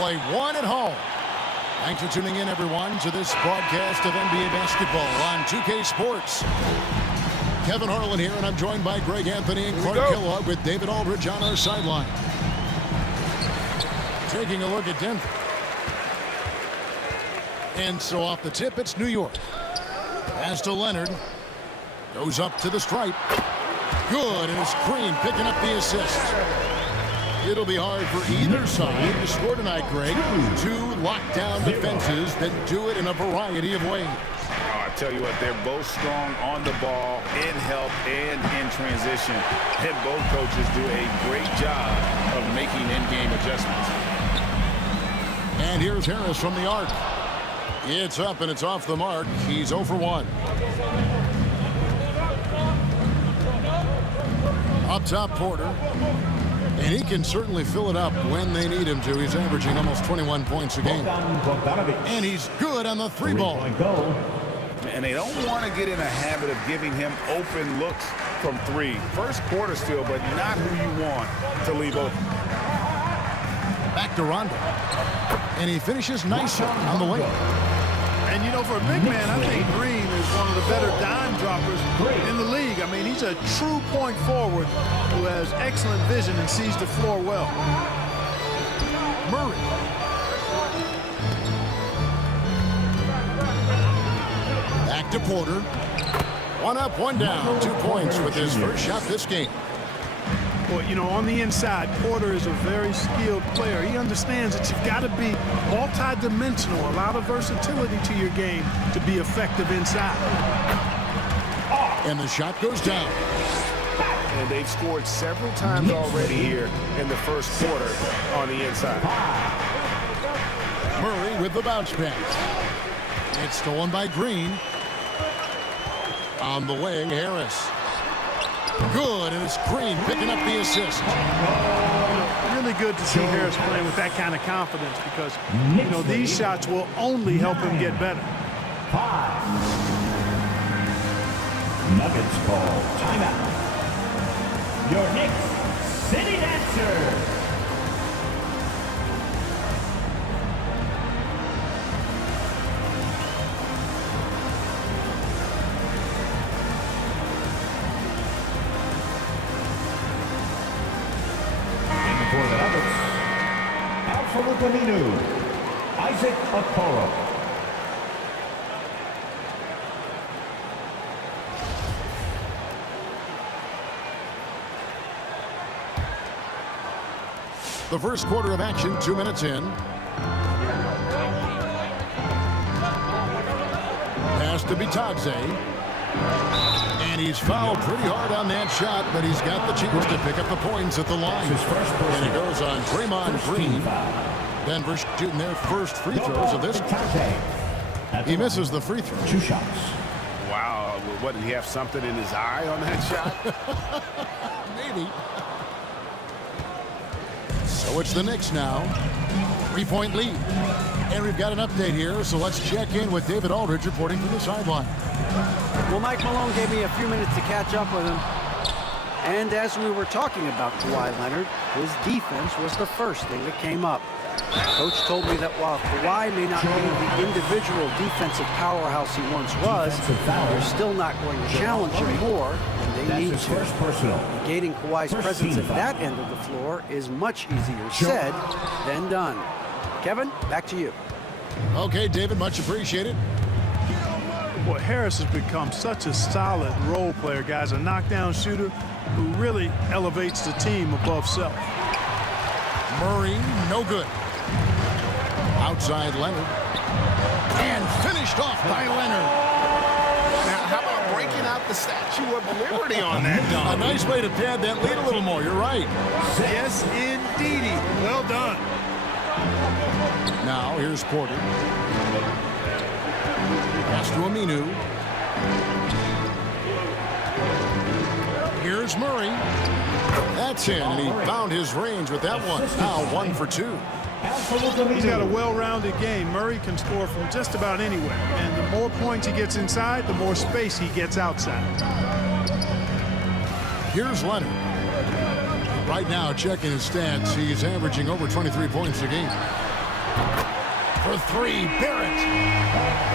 play one at home. Thanks for tuning in, everyone, to this broadcast of NBA basketball on 2K Sports. Kevin Harlan here, and I'm joined by Greg Anthony and Clark Kellogg with David Aldridge on our sideline. Taking a look at Denver. And so off the tip, it's New York. Pass to Leonard. Goes up to the stripe. Good, and it's Green picking up the assist. It'll be hard for either side to score tonight, Greg. Two lockdown defenses that do it in a variety of ways. I tell you what, they're both strong on the ball, in help, and in transition. And both coaches do a great job of making in-game adjustments. And here's Harris from the arc. It's up and it's off the mark. He's 0 for 1. Up top, Porter. And he can certainly fill it up when they need him to. He's averaging almost 21 points a game. And he's good on the three ball. And they don't want to get in a habit of giving him open looks from three. First quarter still, but not who you want to leave open. Back to Rondo. And he finishes nice on the wing. And, you know, for a big man, I think Green is one of the better dime droppers in the league. I mean, he's a true point forward who has excellent vision and sees the floor well. Murray. Back to Porter. One up, one down. 2 points with his first shot this game. Well, you know, on the inside, Porter is a very skilled player. He understands that you've got to be multi-dimensional, a lot of versatility to your game to be effective inside. And the shot goes down. And they've scored several times already here in the first quarter on the inside. Murray with the bounce pass. It's stolen by Green. On the wing, Harris. Good, and it's Green picking up the assist. Really good to see Harris playing with that kind of confidence because, you know, these shots will only help him get better. Nuggets call timeout. Your Knicks city dancer. Isaac Okoro. The first quarter of action, 2 minutes in. Pass to Bitadze. And he's fouled pretty hard on that shot, but he's got the chance to pick up the points at the line. And it goes on Draymond Green. Denver shooting their first free throws of this. He misses the free throw. 2 shots. Wow, what, did he have something in his eye on that shot? Maybe. So it's the Knicks now. 3-point lead. And we've got an update here, so let's check in with David Aldridge reporting from the sideline. Well, Mike Malone gave me a few minutes to catch up with him. And as we were talking about Kawhi Leonard, his defense was the first thing that came up. Coach told me that while Kawhi may not be the individual defensive powerhouse he once was, they're still not going to challenge him more than they need to. Negating Kawhi's presence at that end of the floor is much easier said than done. Kevin, back to you. Okay, David, much appreciated. Boy, Harris has become such a solid role player, guys, a knockdown shooter who really elevates the team above self. Murray, no good. Outside Leonard. And finished off by Leonard. Now, how about breaking out the Statue of Liberty on that dunk? A nice way to pad that lead a little more. You're right. Yes, indeedy. Well done. Now, here's Porter. Pass to Aminu. Here's Murray. That's in, and he found his range with that one. Now 1 for 2. He's got a well-rounded game. Murray can score from just about anywhere. And the more points he gets inside, the more space he gets outside. Here's Leonard. Right now, checking his stats, he's averaging over 23 points a game. For three, Barrett.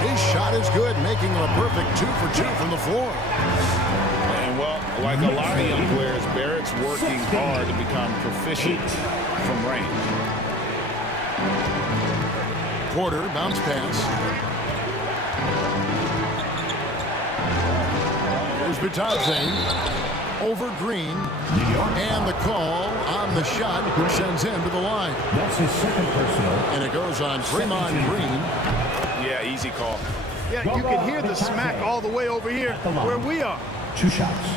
His shot is good, making it a perfect 2 for 2 from the floor. And, well, like a lot of young players, Barrett's working hard to become proficient from range. Porter, bounce pass. Here's Bitadze. Over Green. And the call on the shot sends him to the line. That's his second personal. And it goes on Draymond Green. Yeah, easy call. Yeah, you can hear the smack all the way over here where we are. 2 shots.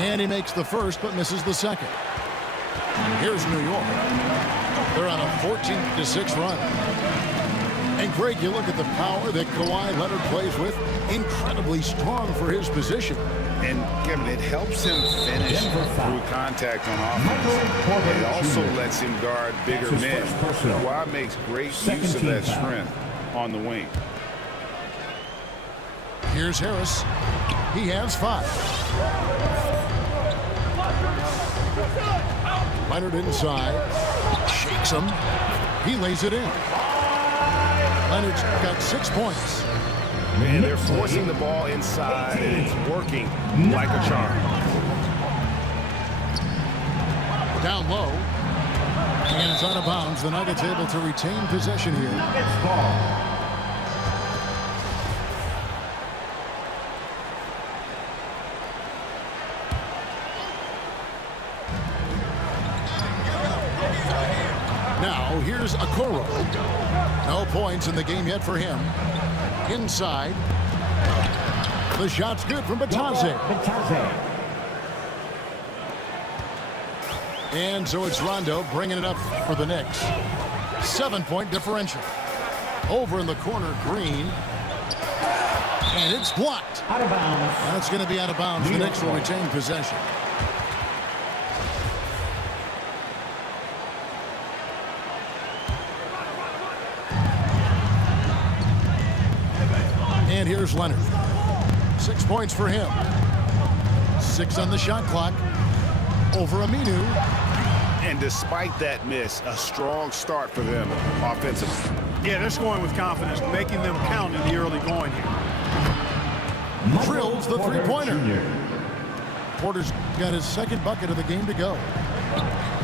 And he makes the first but misses the second. Here's New York. They're on a 14-6 run. And Greg, you look at the power that Kawhi Leonard plays with. Incredibly strong for his position. And, Kevin, it helps him finish through contact on offense. It also lets him guard bigger men. Kawhi makes great use of that strength on the wing. Here's Harris. He has 5. Leonard inside. Shakes him. He lays it in. Leonard's got 6 points. Man, they're forcing the ball inside, and it's working like a charm. Down low. And it's out of bounds. The Nuggets able to retain possession here. Nuggets ball. Now, here's Okoro. No points in the game yet for him. Inside. The shot's good from Bitadze. And so it's Rondo bringing it up for the Knicks. 7-point differential. Over in the corner, Green. And it's blocked. Out of bounds. That's going to be out of bounds. The Knicks will retain possession. And here's Leonard. 6 points for him. 6 on the shot clock. Over Aminu. And despite that miss, a strong start for them offensively. Yeah, they're scoring with confidence, making them count in the early going here. Drills the three-pointer. Porter's got his second bucket of the game to go.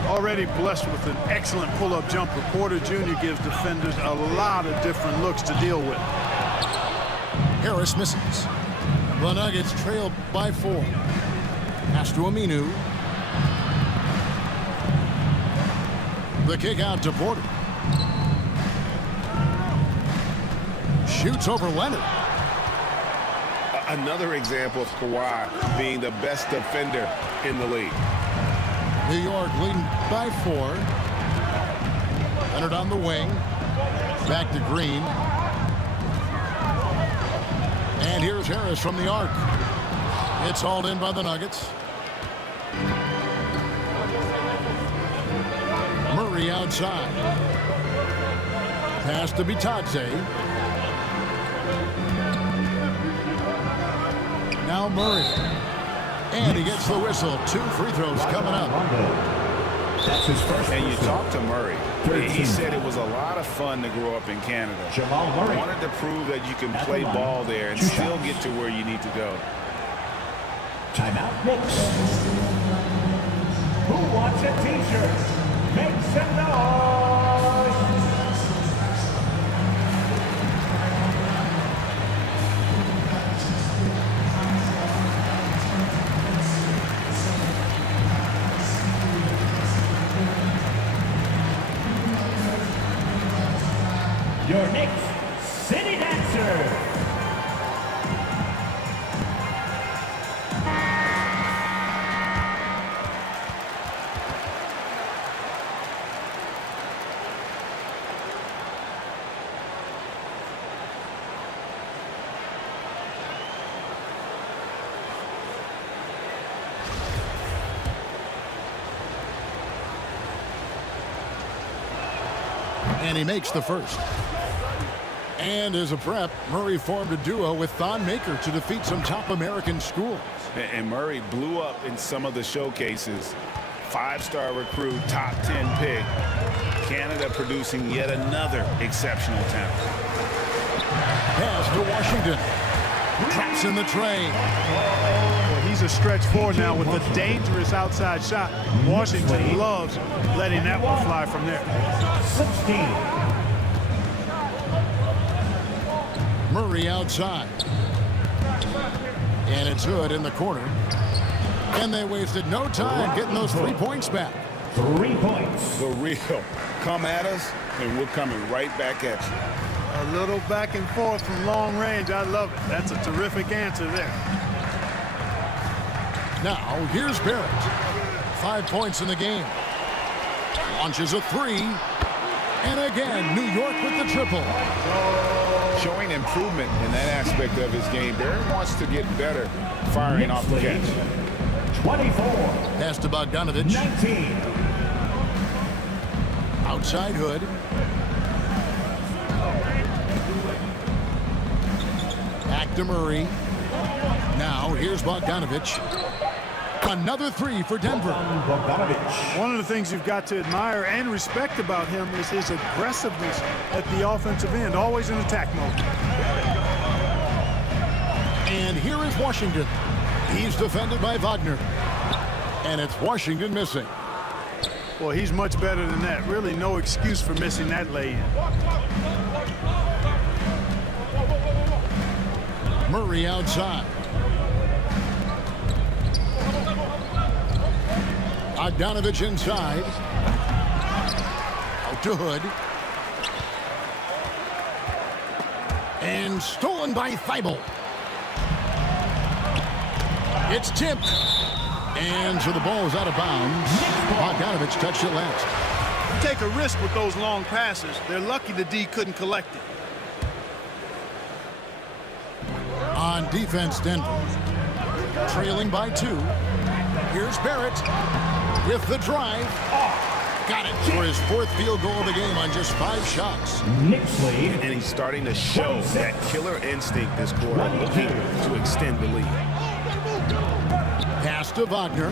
Already blessed with an excellent pull-up jumper. Porter Jr. gives defenders a lot of different looks to deal with. Harris misses. The Nuggets trail by 4. Pass to Aminu. The kick out to Porter. Shoots over Leonard. Another example of Kawhi being the best defender in the league. New York leading by 4. Leonard on the wing. Back to Green. And here's Harris from the arc. It's hauled in by the Nuggets. Murray outside. Pass to Bitadze. Now Murray. And he gets the whistle. 2 free throws coming up. That's his first. And you talk to Murray. He said it was a lot of fun to grow up in Canada. Jamal Murray wanted to prove that you can play ball there and still get to where you need to go. Timeout, Knicks. Who wants a t-shirt? Make some noise. Your Knicks City Dancer. And he makes the first. And as a prep, Murray formed a duo with Thon Maker to defeat some top American schools. And Murray blew up in some of the showcases. 5-star recruit, top 10 pick. Canada producing yet another exceptional talent. Pass to Washington. Traps in the tray. Well, he's a stretch forward now with a dangerous outside shot. Washington loves letting that one fly from there. 16. Murray outside. And it's Hood in the corner. And they wasted no time getting those 3 points back. 3 points. The real. Come at us, and we're coming right back at you. A little back and forth from long range. I love it. That's a terrific answer there. Now, here's Barrett. 5 points in the game. Launches a three. And again, New York with the triple. Showing improvement in that aspect of his game. Barrett wants to get better firing off the catch. 24. Pass to Bogdanovich. 19. Outside Hood. Back to Murray. Now, here's Bogdanovich. Another three for Denver. One of the things you've got to admire and respect about him is his aggressiveness at the offensive end, always in attack mode. And here is Washington. He's defended by Wagner. And it's Washington missing. Well, he's much better than that. Really no excuse for missing that lay-in. Murray outside. Bogdanovich inside. Out to Hood. And stolen by Thibault. It's tipped. And so the ball is out of bounds. Bogdanovich touched it last. You take a risk with those long passes. They're lucky the D couldn't collect it. On defense, Denver. Trailing by 2. Here's Barrett with the drive. Got it for his 4th field goal of the game on just 5 shots. Nixley. And he's starting to show that killer instinct this quarter, looking to extend the lead. Pass to Wagner.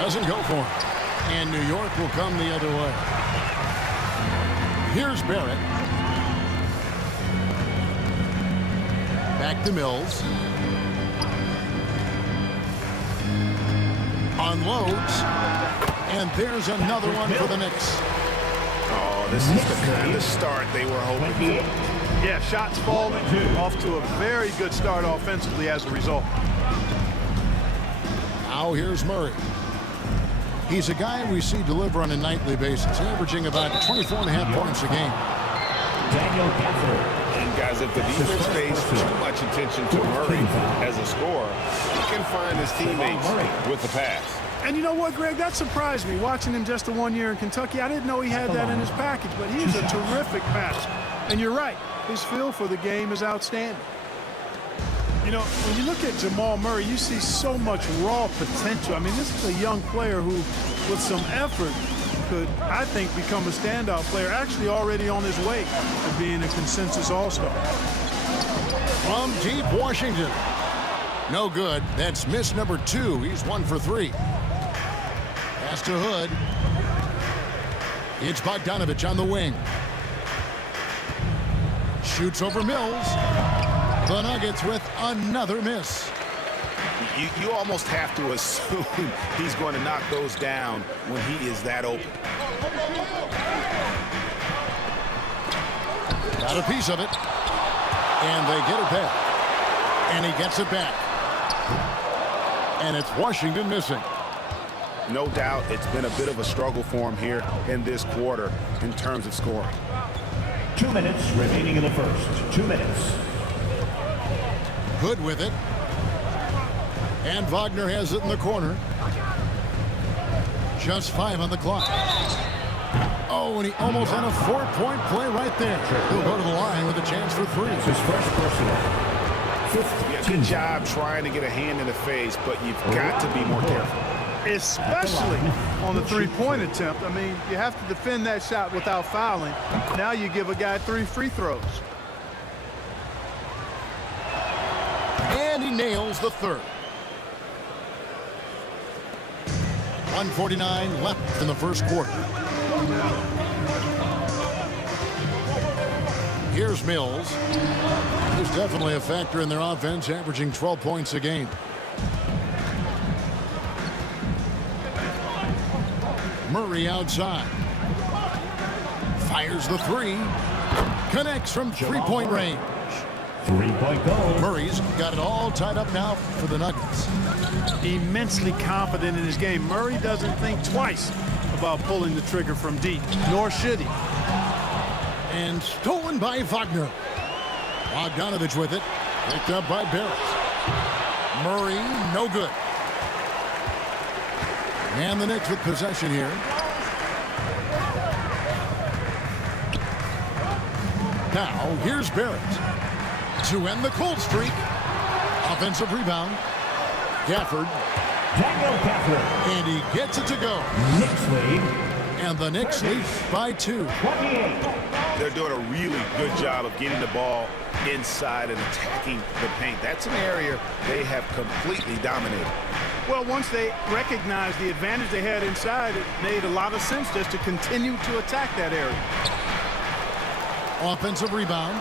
Doesn't go for it. And New York will come the other way. Here's Barrett. Back to Mills. Unloads. And there's another one for the Knicks. Oh, this is the kind of start they were hoping for. Yeah, shots falling. Off to a very good start offensively as a result. Now here's Murray. He's a guy we see deliver on a nightly basis, averaging about 24.5 points a game. Daniel Gafford. And guys, if the defense pays too much attention to Murray as a scorer, he can find his teammates with the pass. And you know what, Greg? That surprised me. Watching him just the 1 year in Kentucky, I didn't know he had that in his package, but he's a terrific passer. And you're right, his feel for the game is outstanding. You know, when you look at Jamal Murray, you see so much raw potential. I mean, this is a young player who, with some effort, could, I think, become a standout player, actually already on his way to being a consensus all-star. From deep Washington. No good. That's miss number 2. He's 1 for 3. Pass to Hood. It's Bogdanovich on the wing. Shoots over Mills. The Nuggets with another miss. You almost have to assume he's going to knock those down when he is that open. Got a piece of it. And they get it back. And he gets it back. And it's Washington missing. No doubt it's been a bit of a struggle for him here in this quarter in terms of scoring. 2 minutes remaining in the first. 2 minutes. Hood with it. And Wagner has it in the corner. Just 5 on the clock. Oh, and he almost had a 4-point play right there. He'll go to the line with a chance for 3. It's his first personal. Yeah, good job trying to get a hand in the face, but you've got to be more careful. Especially on the 3-point attempt. I mean, you have to defend that shot without fouling. Now you give a guy 3 free throws. And he nails the 3rd. 1:49 left in the first quarter. here's Mills. There's definitely a factor in their offense, averaging 12 points a game. Murray outside. Fires the three. Connects from three-point range. Three-point goal. Murray's got it all tied up now for the Nuggets. Immensely confident in his game. Murray doesn't think twice about pulling the trigger from deep, nor should he. And stolen by Wagner. Bogdanovich with it. Picked up by Barrett. Murray, no good. And the Knicks with possession here. Now, here's Barrett to end the cold streak. Offensive rebound. Gafford. Daniel Gafford. And he gets it to go. Knicks lead. And the Knicks lead by 2. 28. They're doing a really good job of getting the ball inside and attacking the paint. That's an area they have completely dominated. Well, once they recognized the advantage they had inside, it made a lot of sense just to continue to attack that area. Offensive rebound.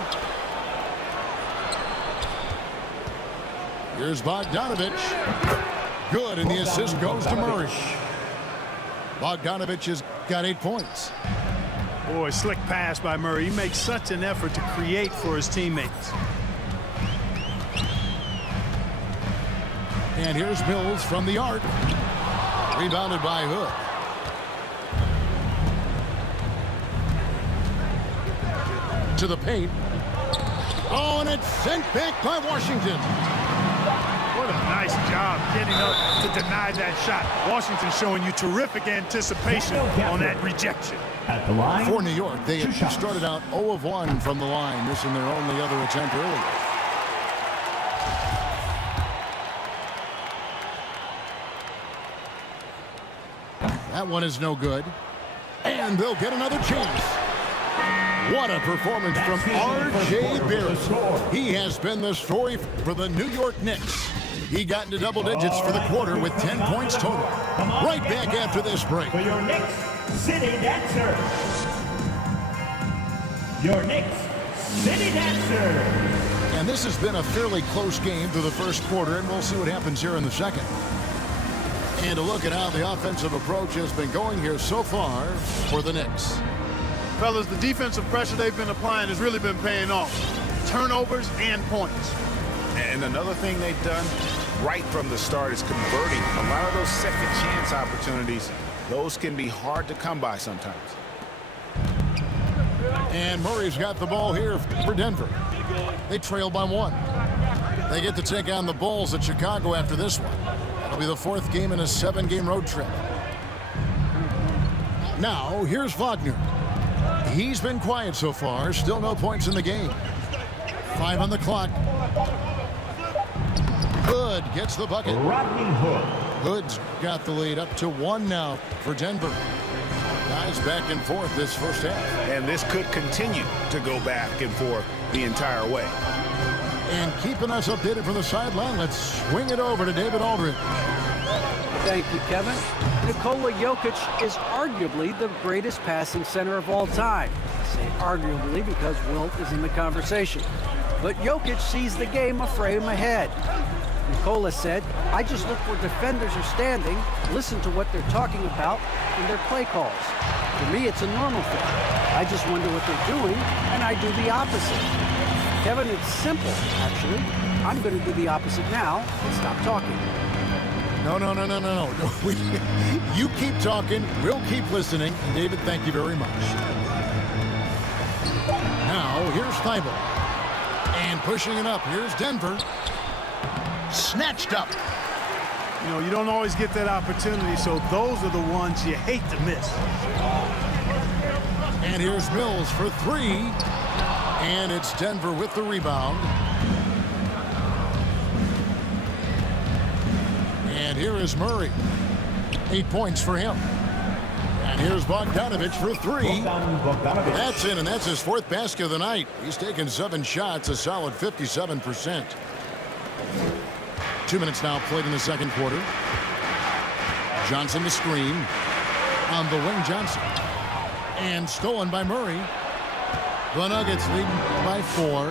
Here's Bogdanovich. Good, and the assist goes to Murray. Bogdanovich has got 8 points. Boy, slick pass by Murray. He makes such an effort to create for his teammates. And here's Mills from the arc. Rebounded by Hood. To the paint. Oh, and it's sent back by Washington. What a nice job getting up to deny that shot. Washington showing you terrific anticipation on that rejection. At the line. For New York, they had 2 shots. started out 0 of 1 from the line, missing their only other attempt earlier. That one is no good. And they'll get another chance. What a performance from R.J. Barrett. He has been the story for the New York Knicks. He got into double digits for the quarter with 10 points total. Right back after this break. For your Knicks City Dancers. Your Knicks City Dancers. And this has been a fairly close game through the first quarter, and we'll see what happens here in the second. And a look at how the offensive approach has been going here so far for the Knicks. Fellas, the defensive pressure they've been applying has really been paying off. Turnovers and points. And another thing they've done right from the start is converting a lot of those second chance opportunities. Those can be hard to come by sometimes. And Murray's got the ball here for Denver. They trail by 1. They get to take on the Bulls at Chicago after this one. That'll be the 4th game in a 7-game road trip. Now, here's Wagner. He's been quiet so far. Still no points in the game. 5 on the clock. Hood gets the bucket. Rodney Hood. Hood's got the lead up to 1 now for Denver. Guys back and forth this first half. And this could continue to go back and forth the entire way. And keeping us updated from the sideline, let's swing it over to David Aldridge. Thank you, Kevin. Nikola Jokic is arguably the greatest passing center of all time. I say arguably because Wilt is in the conversation. But Jokic sees the game a frame ahead. Nikola said, I just look where defenders are standing, listen to what they're talking about in their play calls. For me, it's a normal thing. I just wonder what they're doing, and I do the opposite. Kevin, it's simple, actually. I'm going to do the opposite now and stop talking. No. You keep talking. We'll keep listening. David, thank you very much. Now, here's Thibault. And pushing it up. Here's Denver. Snatched up. You know, you don't always get that opportunity, so those are the ones you hate to miss. And here's Mills for 3. And it's Denver with the rebound. And here is Murray. 8 points for him. And here's Bogdanovich for 3. That's in, and that's his 4th basket of the night. He's taken 7 shots, a solid 57%. 2 minutes now played in the second quarter. Johnson the screen. On the wing, Johnson. And stolen by Murray. The Nuggets lead by 4.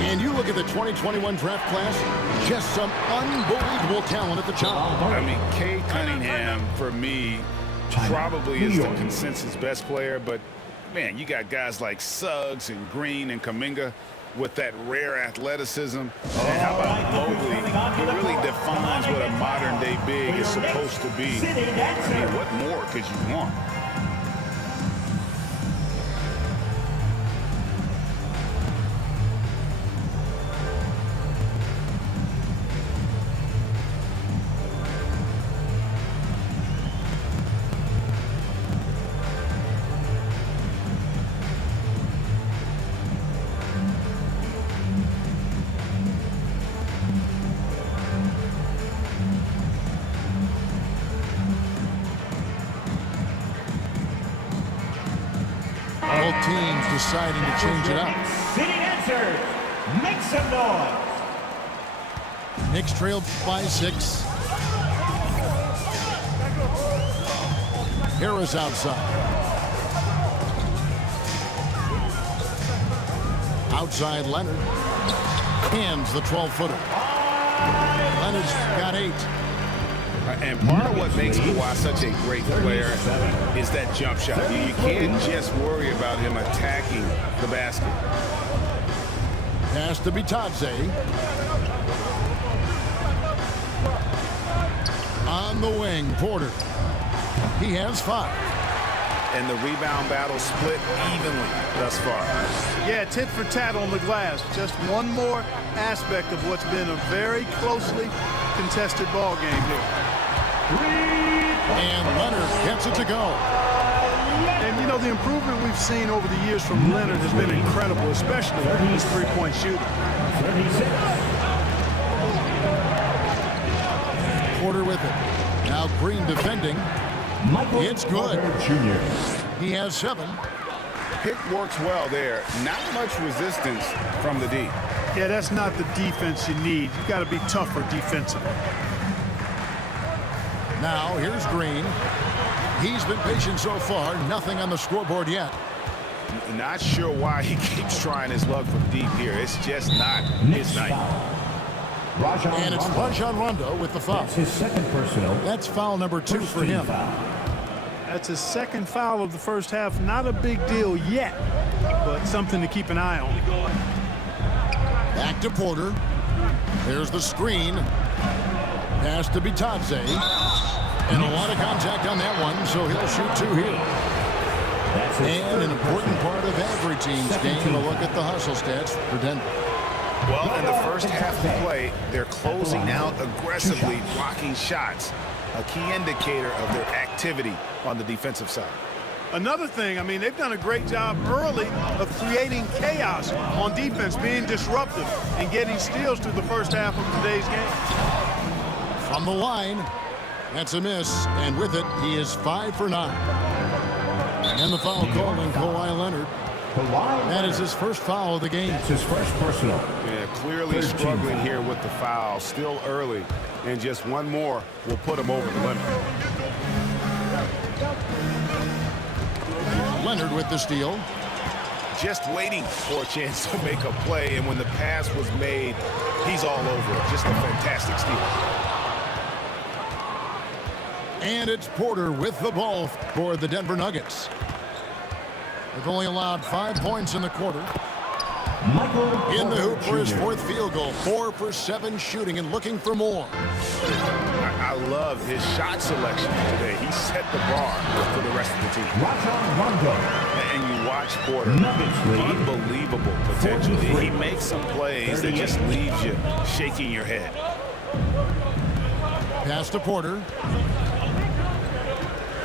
And you look at the 2021 draft class, just some unbelievable talent at the top. I mean, Cade Cunningham, for me, probably is the consensus best player. But, man, you got guys like Suggs and Green and Kuminga with that rare athleticism. And how about Mobley? He really defines what a modern-day big is supposed to be. I mean, what more could you want? Both teams deciding to change it up. City answers. Make some noise. Knicks trailed by 6. Harris outside. Outside Leonard. Hands the 12-footer. Leonard's got 8. And part of what makes Kawhi such a great player is that jump shot. You can't just worry about him attacking the basket. Pass to Bitadze. On the wing, Porter. He has 5. And the rebound battle split evenly thus far. Yeah, tit for tat on the glass. Just one more aspect of what's been a very closely contested ball game here. And Leonard gets it to go. And, you know, the improvement we've seen over the years from Leonard has been incredible, especially his three-point shooting. 36. Porter with it. Now Green defending. It's good. He has 7. Pick works well there. Not much resistance from the D. Yeah, that's not the defense you need. You've got to be tougher defensively. Now here's Green. He's been patient so far. Nothing on the scoreboard yet. Not sure why he keeps trying his luck from deep here. It's just not his night. And it's Rajon Rondo with the foul. That's his second personal. That's foul number 2 for him. That's his second foul of the first half. Not a big deal yet, but something to keep an eye on. Back to Porter. There's the screen. Pass to Bitadze. And a lot of contact on that one, so he'll shoot 2 here. And an important part of every team's game, a look at the hustle stats for Denver. Well, in the first half of play, they're closing out aggressively, blocking shots. A key indicator of their activity on the defensive side. Another thing, I mean, they've done a great job early of creating chaos on defense, being disruptive and getting steals through the first half of today's game. From the line, that's a miss, and with it, he is 5 for 9. And the foul called on Kawhi Leonard. That is his first foul of the game. That's his first personal. Yeah, clearly struggling here with the foul, still early, and just one more will put him over the limit. Leonard with the steal. Just waiting for a chance to make a play, and when the pass was made, he's all over it. Just a fantastic steal. And it's Porter with the ball for the Denver Nuggets. They've only allowed 5 points in the quarter. In the hoop for his 4th field goal. 4 for 7 shooting and looking for more. I love his shot selection today. He set the bar for the rest of the team. And you watch Porter. Unbelievable potential. He makes some plays that just leaves you shaking your head. Pass to Porter.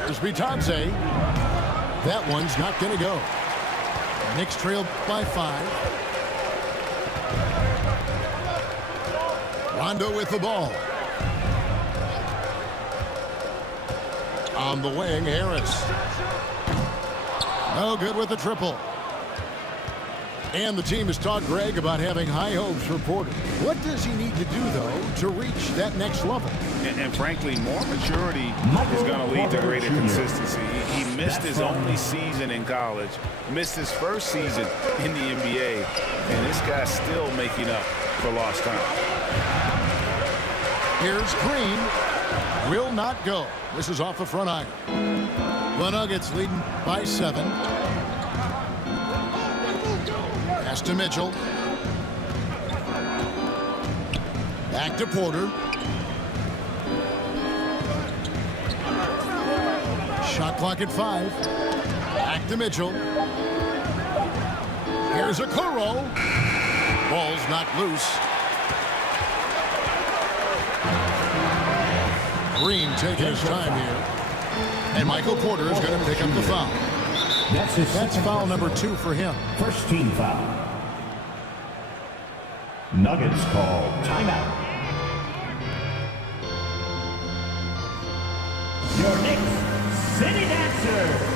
There's Bitadze. That one's not going to go. Knicks trailed by 5. Rondo with the ball. On the wing, Harris. No good with the triple. And the team has talked, Greg, about having high hopes for Porter. What does he need to do, though, to reach that next level? And frankly, more maturity is going to lead to greater consistency. He missed his only season in college, missed his first season in the NBA, and this guy's still making up for lost time. Here's Green. Will not go. This is off the front iron. The Nuggets leading by 7. Pass to Mitchell. Back to Porter. Shot clock at 5. Back to Mitchell. Here's a Okoro. Ball's knocked loose. Green taking his time here. And Michael Porter is going to pick up the foul. That's foul number 2 for him. First team foul. Nuggets call timeout. Your next city dancer.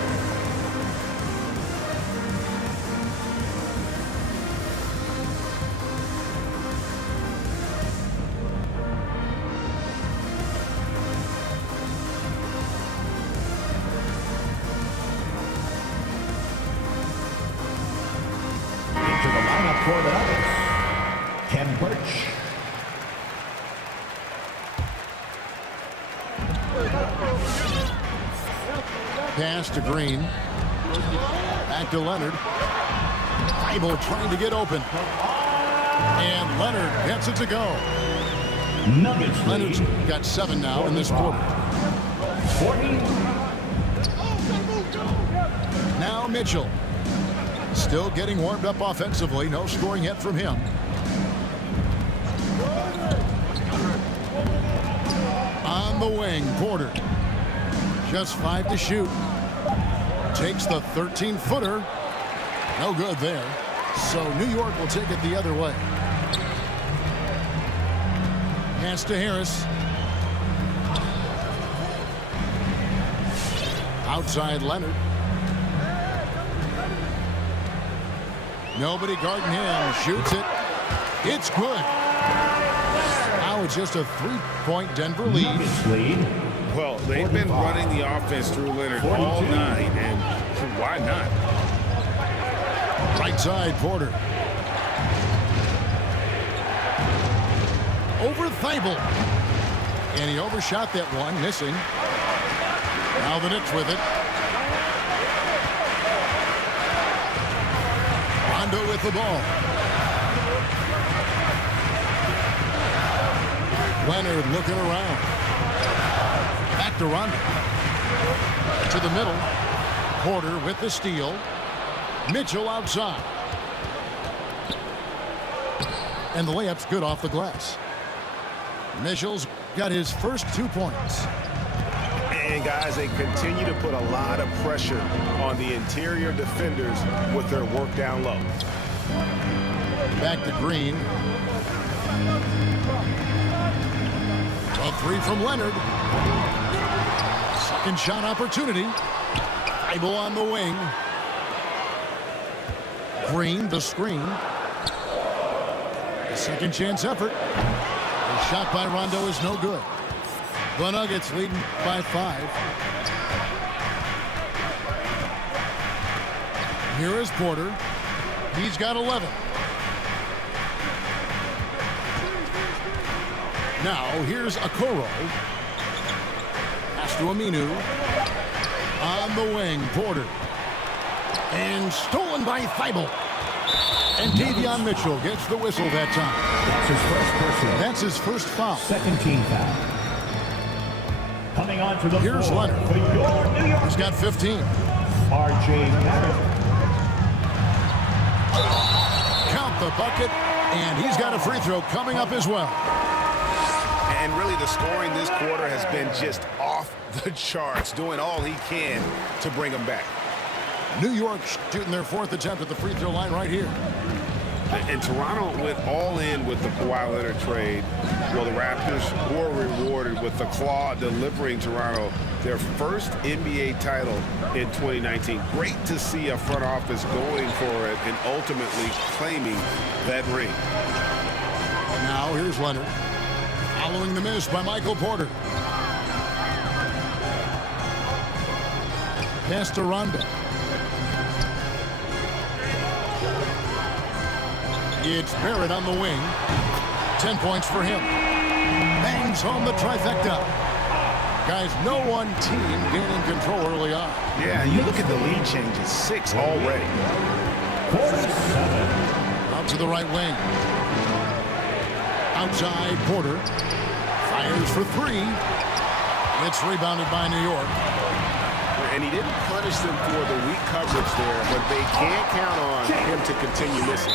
Into the lineup for the Nuggets, Ken Birch. Pass to Green. Back to Leonard. Thibault trying to get open. And Leonard gets it to go. Nuggets Leonard's lead. got 7 now in this quarter. 40. Now Mitchell. Still getting warmed up offensively. No scoring yet from him. On the wing, Porter. Just 5 to shoot. Takes the 13-footer. No good there. So New York will take it the other way. Pass to Harris. Outside Leonard. Nobody guarding him. Shoots it. It's good. Now it's just a 3-point Denver lead. Nuggets lead. Well, they've been running the offense through Leonard all night, and why not? Right side, Porter. Over Thibault. And he overshot that one, missing. Now the Knicks with it. Rondo with the ball. Leonard looking around. Back to Rondo. To the middle. Porter with the steal. Mitchell outside. And the layup's good off the glass. Mitchell's got his first 2 points. And guys, they continue to put a lot of pressure on the interior defenders with their work down low. Back to Green. A 3 from Leonard. Second shot opportunity. Thibault on the wing. Green, the screen. A second chance effort. The shot by Rondo is no good. The Nuggets leading by 5. Here is Porter. He's got 11. Now here's Okoro. Pass to Aminu. On the wing, Porter. And stolen by Thibault. And Davion Mitchell gets the whistle that time. That's his first personal. That's his first foul. Second team foul. Coming on to the Here's floor Leonard. for your New York He's got 15. R.J. Barrett. Count the bucket, and he's got a free throw coming up as well. And really the scoring this quarter has been just off the charts, doing all he can to bring them back. New York shooting their 4th attempt at the free throw line right here. And Toronto went all in with the Kawhi Leonard trade. Well, the Raptors were rewarded with the Claw delivering Toronto their first NBA title in 2019. Great to see a front office going for it and ultimately claiming that ring. Now here's Leonard. Following the miss by Michael Porter. Pass to Rondo. It's Barrett on the wing. 10 points for him. Bangs home the trifecta. Guys, no one team gaining control early on. Yeah, you look at the lead changes. 6 already. Out to the right wing. Outside, Porter. Fires for 3. It's rebounded by New York. And he didn't punish them for the weak coverage there, but they can't count on him to continue missing.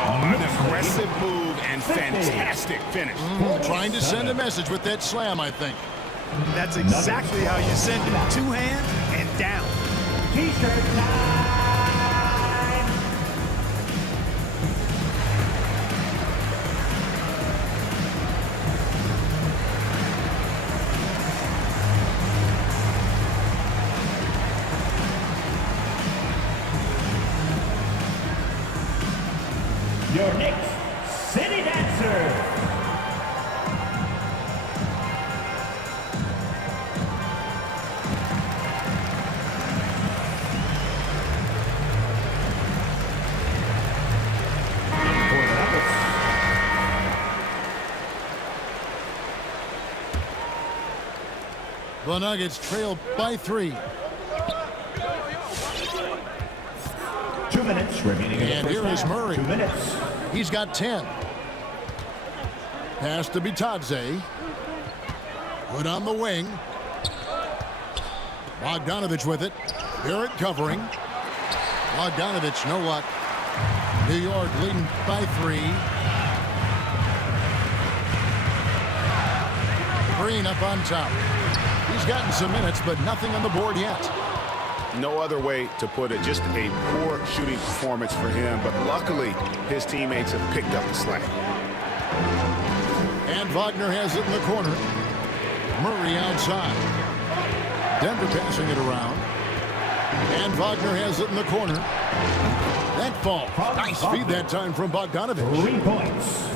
An aggressive move and fantastic finish. Trying to send a message with that slam, I think. That's exactly how you send it. 2 hands and down. T-shirt time. Your next city dancer. The Nuggets trail by 3. 2 minutes remaining. And here is Murray. 2 minutes. He's got 10. Pass to Bitadze. Put on the wing. Bogdanovich with it. Barrett covering. Bogdanovich, no luck. New York leading by 3. Green up on top. He's gotten some minutes, but nothing on the board yet. No other way to put it, just a poor shooting performance for him, but luckily his teammates have picked up the slack. And Wagner has it in the corner. Murray outside. Denver passing it around. And Wagner has it in the corner. That fall. Nice feed that time from Bogdanovich. 3 points.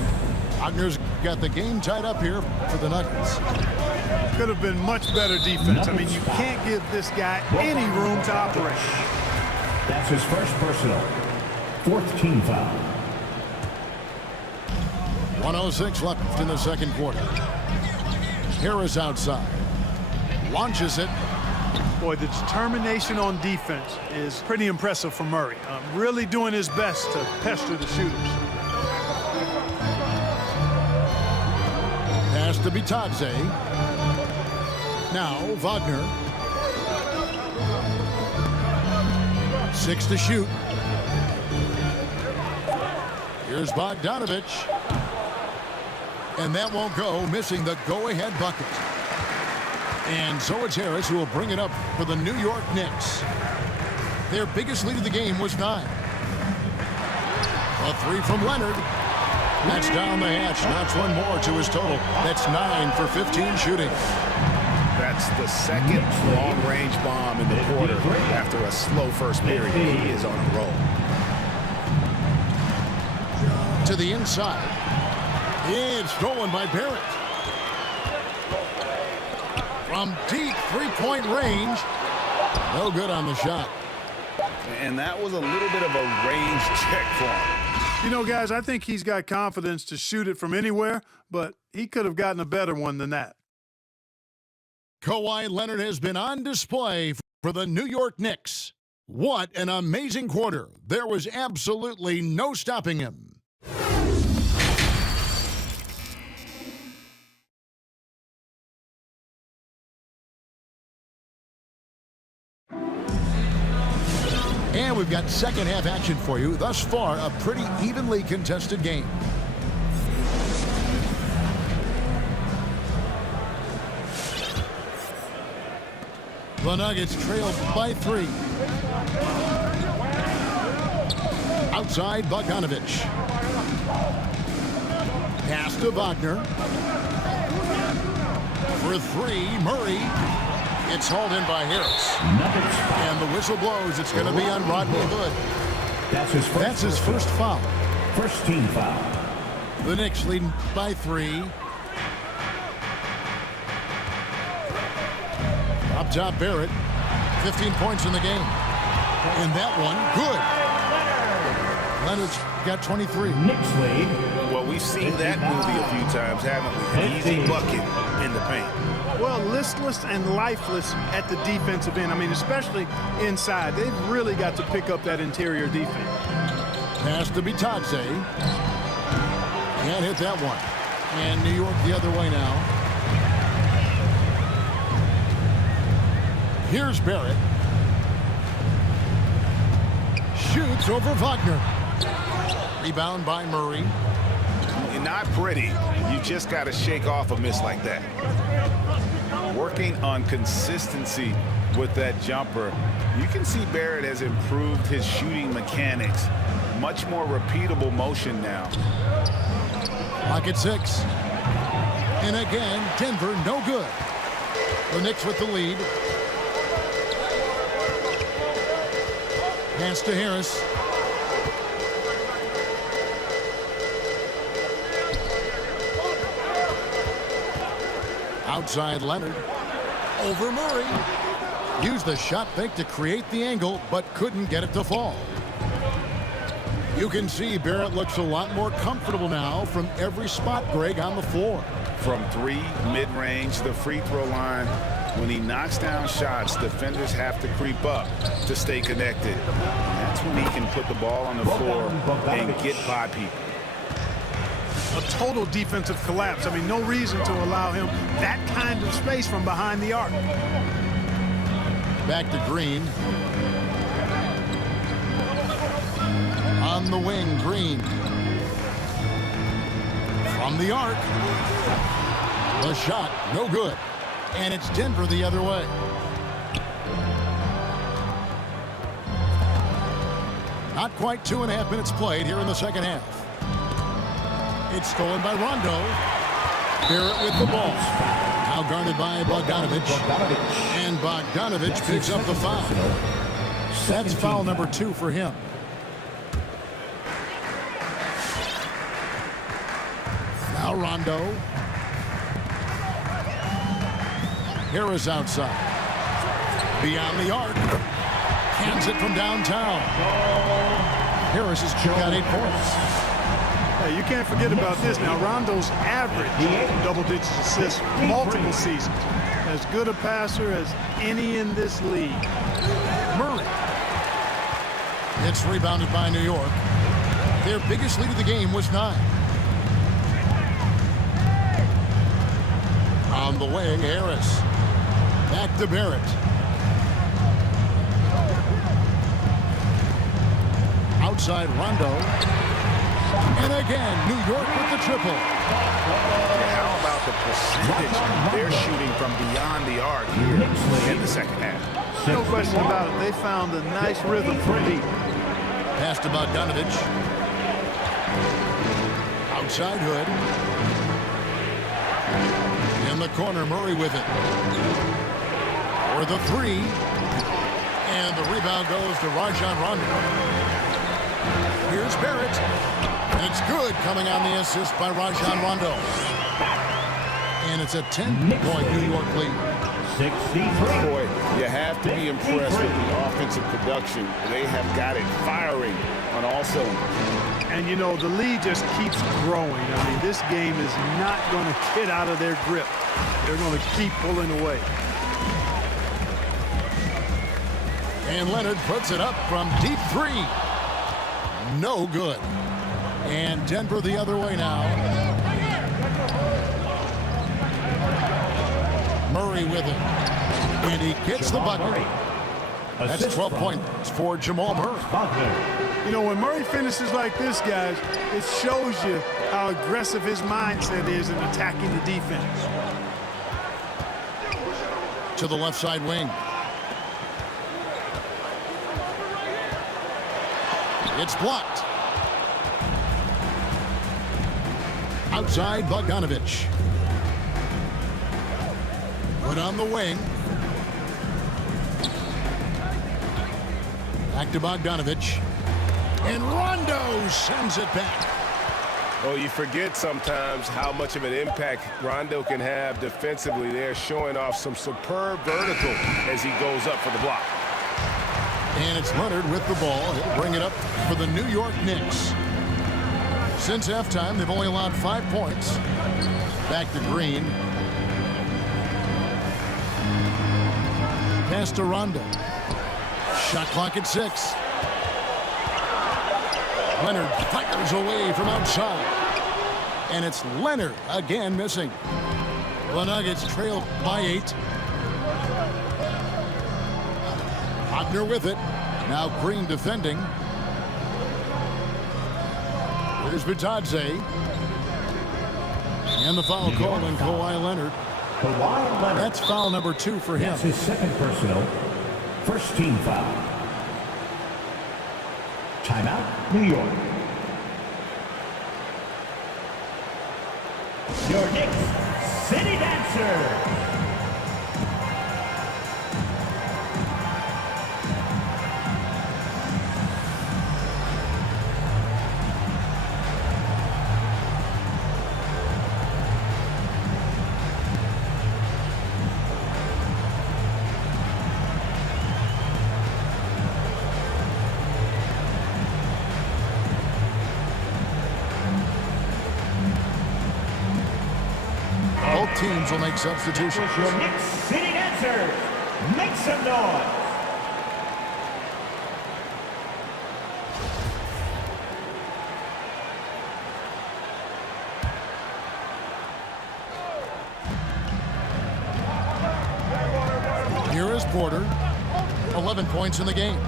Wagner's got the game tied up here for the Nuggets. Could have been much better defense. I mean, you can't give this guy any room to operate. That's his first personal. 4th team foul. 1:06 left in the second quarter. Harris outside. Launches it. Boy, the determination on defense is pretty impressive for Murray. Really doing his best to pester the shooters. Pass to Bitadze. Now Wagner. 6 to shoot. Here's Bogdanovich. And that won't go, missing the go-ahead bucket. And so it's Harris who will bring it up for the New York Knicks. Their biggest lead of the game was 9. A 3 from Leonard. That's down the hatch. Knocks one more to his total. That's 9 for 15 shooting. That's the second long-range bomb in the quarter after a slow first period. He is on a roll. To the inside. It's stolen by Barrett. From deep three-point range. No good on the shot. And that was a little bit of a range check for him. You know, guys, I think he's got confidence to shoot it from anywhere, but he could have gotten a better one than that. Kawhi Leonard has been on display for the New York Knicks. What an amazing quarter. There was absolutely no stopping him. And we've got second half action for you. Thus far, a pretty evenly contested game. The Nuggets trail by 3. Outside Bogdanovich. Pass to Wagner. For three, Murray. It's hauled in by Harris. And the whistle blows. It's going to be on Rodney Hood. That's his first foul. First team foul. The Knicks leading by 3. Up top, Barrett. 15 points in the game. And that one, good. Leonard's got 23. Knicks lead. Well, we've seen that movie a few times, haven't we? An easy bucket in the paint. Well, listless and lifeless at the defensive end. I mean, especially inside. They've really got to pick up that interior defense. Pass to Bitadze. Can't hit that one. And New York the other way now. Here's Barrett. Shoots over Wagner. Rebound by Murray. You're not pretty. You just got to shake off a miss like that. Working on consistency with that jumper. You can see Barrett has improved his shooting mechanics. Much more repeatable motion now. Clock at 6. And again, Denver no good. The Knicks with the lead. Pass to Harris. Outside Leonard. Over Murray. Used the shot fake to create the angle, but couldn't get it to fall. You can see Barrett looks a lot more comfortable now from every spot, Greg, on the floor. From 3, mid-range, the free throw line. When he knocks down shots, defenders have to creep up to stay connected. And that's when he can put the ball on the floor and get by people. A total defensive collapse. I mean, no reason to allow him that kind of space from behind the arc. Back to Green. On the wing, Green. From the arc. The shot, no good. And it's Denver the other way. Not quite 2.5 minutes played here in the second half. It's stolen by Rondo. Barrett with the ball. Now guarded by Bogdanovich. And Bogdanovich picks up the foul. That's foul number 2 for him. Now Rondo. Harris outside. Beyond the arc. Hands it from downtown. Harris has got 8 points. Hey, you can't forget about this now. Rondo's average double-digit assists multiple seasons. As good a passer as any in this league. Murray. It's rebounded by New York. Their biggest lead of the game was 9. On the way, Harris. Back to Barrett. Outside Rondo. And again, New York with the triple. How about the percentage they're shooting from beyond the arc here in the second half? No question about it. They found a nice rhythm from deep. Pass to Bogdanovich. Outside Hood. In the corner, Murray with it. For the 3. And the rebound goes to Rajon Rondo. Here's Barrett. And it's good coming on the assist by Rajon Rondo. And it's a 10-point New York lead. 63. Boy, you have to be impressed with the offensive production. They have got it firing on all cylinders. And, you know, the lead just keeps growing. I mean, this game is not going to get out of their grip. They're going to keep pulling away. And Leonard puts it up from deep 3. No good. And Denver the other way now. Murray with it. And he gets the bucket. That's 12 points for Jamal Murray. You know, when Murray finishes like this, guys, it shows you how aggressive his mindset is in attacking the defense. To the left side wing. It's blocked. Outside Bogdanovich. Put on the wing. Back to Bogdanovich. And Rondo sends it back. Oh, you forget sometimes how much of an impact Rondo can have defensively. They're showing off some superb vertical as he goes up for the block. And it's Leonard with the ball. He'll bring it up for the New York Knicks. Since halftime, they've only allowed 5 points. Back to Green. Pass to Rondo. Shot clock at 6. Leonard fires away from outside. And it's Leonard again missing. The Nuggets trail by 8. Wagner with it. Now Green defending. Here's Bitadze. And the foul call on Kawhi Leonard. Kawhi Leonard. That's foul number 2 for him. That's his second personal. First team foul. Timeout, New York. Your Knicks City Dancer. Both teams will make substitutions. Your Knicks City Dancers. Make some noise. Here is Porter. 11 points in the game.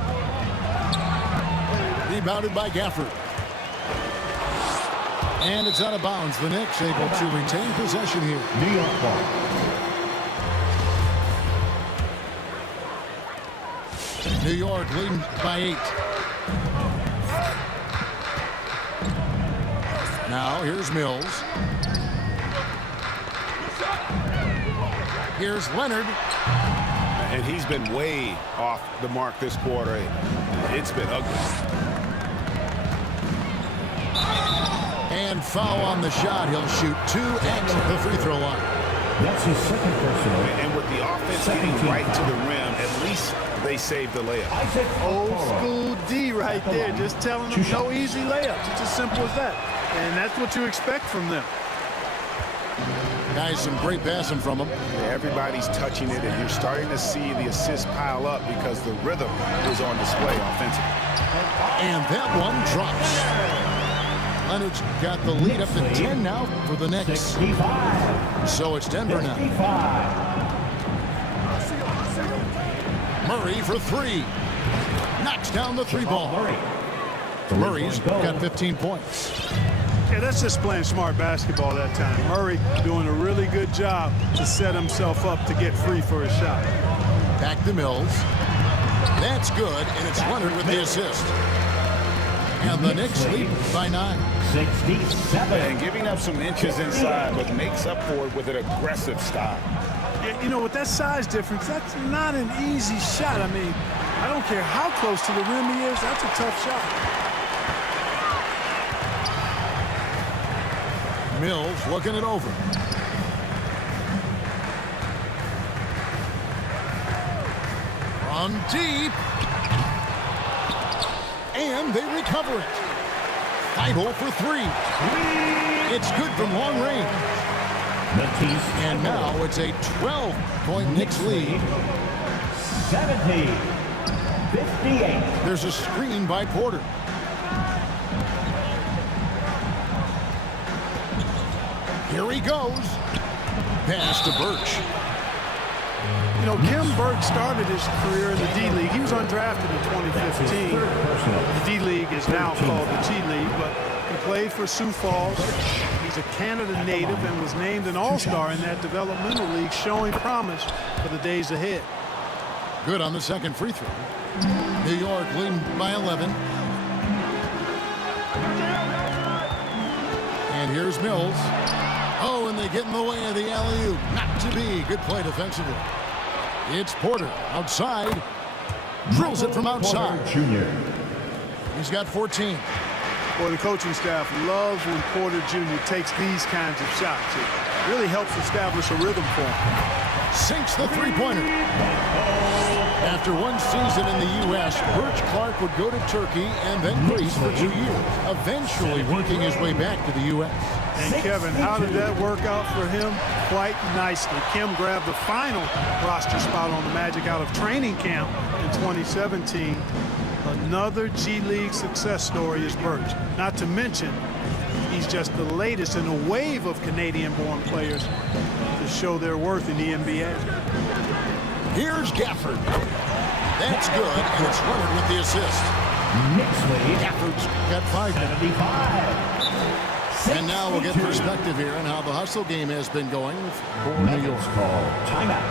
Rebounded by Gafford. And it's out of bounds. The Knicks able to retain possession here. New York ball. New York leading by 8. Now here's Mills. Here's Leonard. And he's been way off the mark this quarter. It's been ugly. And foul on the shot. He'll shoot 2 at the free throw line. That's his second personal. And with the offense getting right to the rim, at least they saved the layup. Old school D right there. Just telling them no easy layups. It's as simple as that. And that's what you expect from them. Guys, some great passing from him. Yeah, everybody's touching it, and you're starting to see the assists pile up because the rhythm is on display offensively. And that one drops. Leonard's got the lead up to 10 now for the Knicks. 65. So it's Denver now. 55. Murray for 3. Knocks down the 3-ball. Murray's got 15 points. Yeah, that's just playing smart basketball that time. Murray doing a really good job to set himself up to get free for a shot. Back to Mills. That's good, and it's Leonard with the assist. And the Knicks lead by 9. 67. And giving up some inches inside, but makes up for it with an aggressive style. Yeah, you know, with that size difference, that's not an easy shot. I mean, I don't care how close to the rim he is, that's a tough shot. Mills looking it over. From deep. And they recover it. 5-0 for 3. It's good from long range. And now it's a 12-point Knicks lead. 70. 58. There's a screen by Porter. Here he goes. Pass to Birch. You know, Kim Burke started his career in the D-League. He was undrafted in 2015. The D-League is now called the G-League, but he played for Sioux Falls. He's a Canada native and was named an All-Star in that developmental league, showing promise for the days ahead. Good on the second free throw. New York leading by 11. here's Mills. Oh, and they get in the way of the alley-oop. Not to be. Good play defensively. It's Porter outside. Drills it from outside. He's got 14. Well, the coaching staff loves when Porter Jr. takes these kinds of shots. It really helps establish a rhythm for him. Sinks the three-pointer. After one season in the U.S., Birch Clark would go to Turkey and then Greece for 2 years, eventually working his way back to the U.S. And Kevin, how did that work out for him? Quite nicely. Kim grabbed the final roster spot on the Magic out of training camp in 2017. Another G League success story is Birch. Not to mention, he's just the latest in a wave of Canadian-born players to show their worth in the NBA. Here's Gafford. That's good, and it's Leonard with the assist. Gafford's got 5 minutes. And now we'll get perspective here on how the hustle game has been going for New York.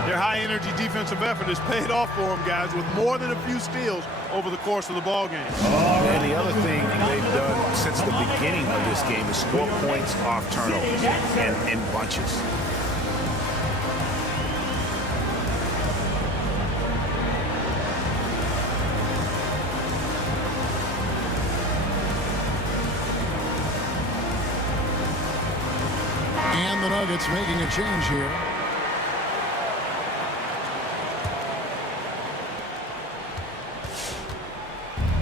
Their high-energy defensive effort has paid off for them, guys, with more than a few steals over the course of the ball game. And the other thing they've done since the beginning of this game is score points off turnovers and in bunches. And the Nuggets making a change here.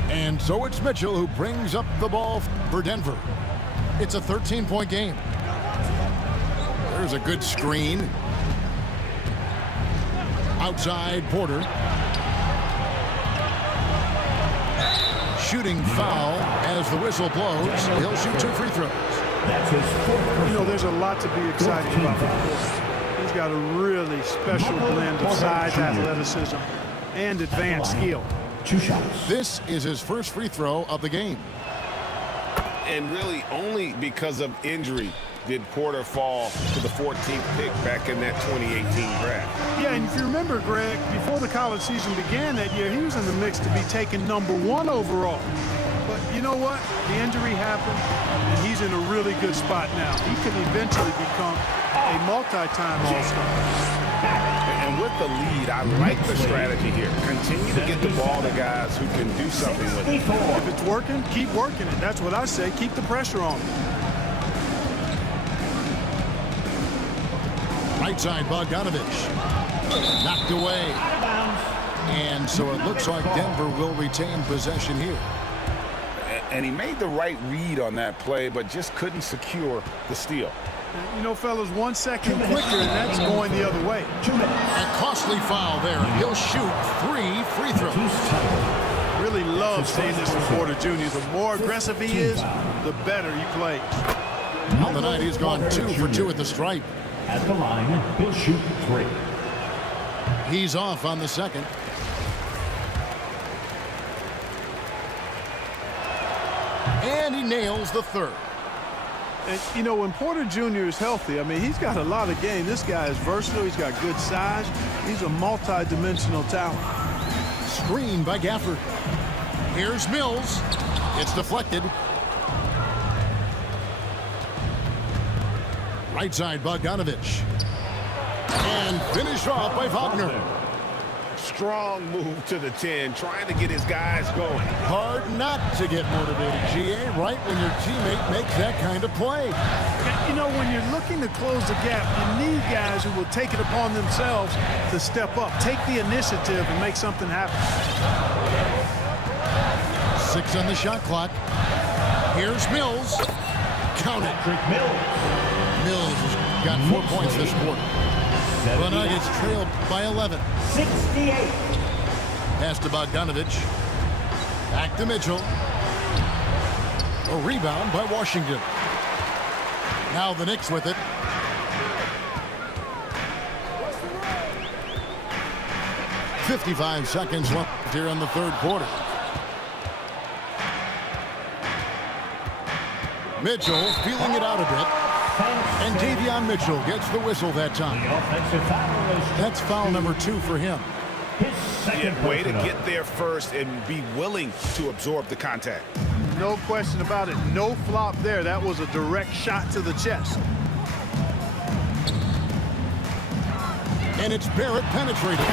And so it's Mitchell who brings up the ball for Denver. It's a 13-point game. There's a good screen. Outside, Porter. Shooting foul as the whistle blows. He'll shoot 2 free throws. You know, there's a lot to be excited about. He's got a really special blend of size, athleticism, and advanced skill. 2 shots. This is his first free throw of the game. And really only because of injury did Porter fall to the 14th pick back in that 2018 draft. Yeah, and if you remember, Greg, before the college season began that year, he was in the mix to be taken #1 overall. But you know what? The injury happened, and he's in a really good spot now. He could eventually become a multi-time All-Star. And with the lead, I like the strategy here. Continue to get the ball to guys who can do something with it. If it's working, keep working it. That's what I say. Keep the pressure on him. Right side, Bogdanovich. Knocked away. And so it looks like Denver will retain possession here. And he made the right read on that play, but just couldn't secure the steal. You know, fellas, 1 second quicker, and that's going the other way. A costly foul there. He'll shoot 3 free throws. Really love seeing this from Porter Jr. The more aggressive he is, the better he plays. On the night, he's gone 2 for 2 at the stripe. At the line, he'll shoot 3. He's off on the second. And he nails the third. And, you know, when Porter Jr. is healthy, I mean, he's got a lot of game. This guy is versatile. He's got good size. He's a multi-dimensional talent. Screen by Gafford. Here's Mills. It's deflected. Right side, Bogdanovich. And finished off by Wagner. Strong move to the 10, trying to get his guys going. Hard not to get motivated, GA, right when your teammate makes that kind of play. You know, when you're looking to close the gap, you need guys who will take it upon themselves to step up, take the initiative, and make something happen. 6 on the shot clock. Here's Mills. Count it. Mills has got 4 points this quarter. The Nuggets trailed by 11. 68. Pass to Bogdanovich. Back to Mitchell. A rebound by Washington. Now the Knicks with it. .55 seconds left here in the third quarter. Mitchell feeling it out a bit. And Davion Mitchell gets the whistle that time. That's foul number 2 for him. Yeah, way to get there first and be willing to absorb the contact. No question about it. No flop there. That was a direct shot to the chest. And it's Barrett penetrating.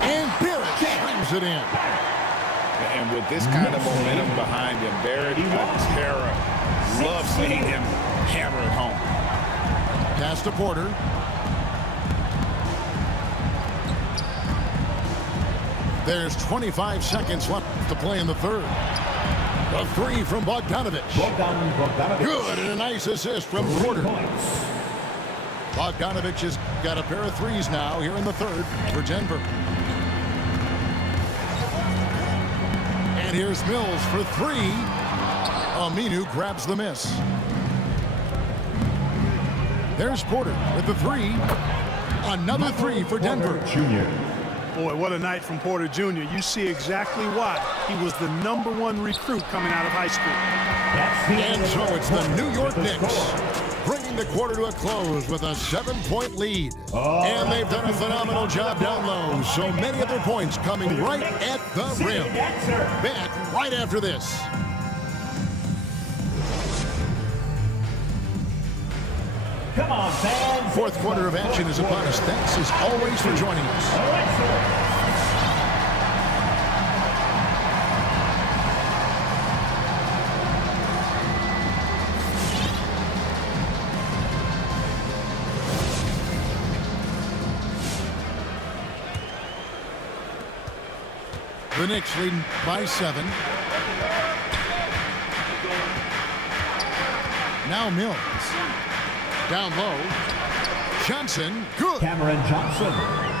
And Barrett brings it in. And with this kind of momentum behind him, Barrett, a terror. Love seeing him hammer it home. Pass to Porter. There's 25 seconds left to play in the third. A three from Bogdanovich. Good, and a nice assist from Porter. Bogdanovich has got a pair of threes now here in the third for Denver. And here's Mills for three. Aminu grabs the miss. There's Porter with the three. Another three for Denver. Boy, what a night from Porter Jr. You see exactly why he was the #1 recruit coming out of high school. And so it's the New York Knicks bringing the quarter to a close with a 7-point lead. And they've done a phenomenal job down low. So many of their points coming right at the rim. Back right after this. Come on, fans. Fourth quarter of action is upon us. Thanks as always for joining us. The Knicks leading by 7. Now Mills. Down low. Johnson, good. Cameron Johnson.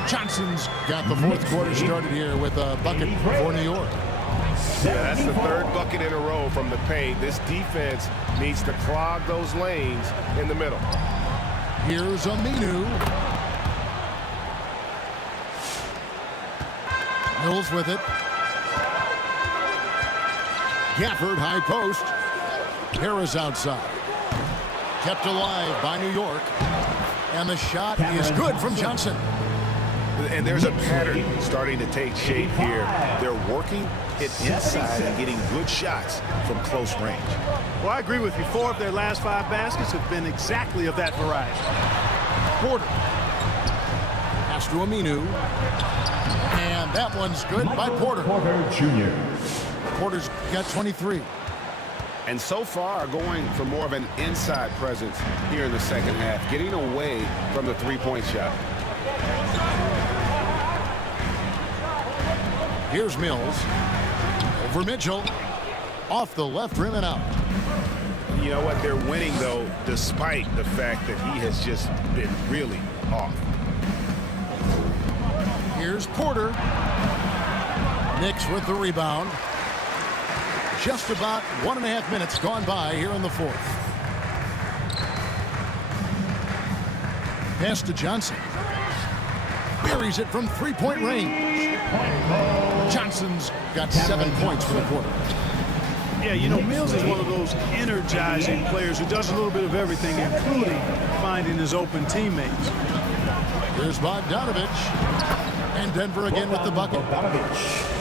Johnson's got the fourth quarter started here with a bucket for New York. Yeah, that's the third bucket in a row from the paint. This defense needs to clog those lanes in the middle. Here's Aminu. Mills with it. Gafford, high post. Harris outside. Kept alive by New York. And the shot is good from Johnson. And there's a pattern starting to take shape here. They're working it inside and getting good shots from close range. Well, I agree with you. 4 of their last 5 baskets have been exactly of that variety. Porter. Pass to Aminu. And that one's good by Porter. Porter Jr. Porter's got 23. And so far, going for more of an inside presence here in the second half, getting away from the three-point shot. Here's Mills. Over Mitchell. Off the left rim and out. You know what? They're winning, though, despite the fact that he has just been really off. Here's Porter. Knicks with the rebound. Just about 1.5 minutes gone by here in the fourth. Pass to Johnson. Buries it from three-point range. Johnson's got 7 points for the quarter. Yeah, you know, Mills is one of those energizing players who does a little bit of everything, including finding his open teammates. Here's Bogdanovich. And Denver again with the bucket.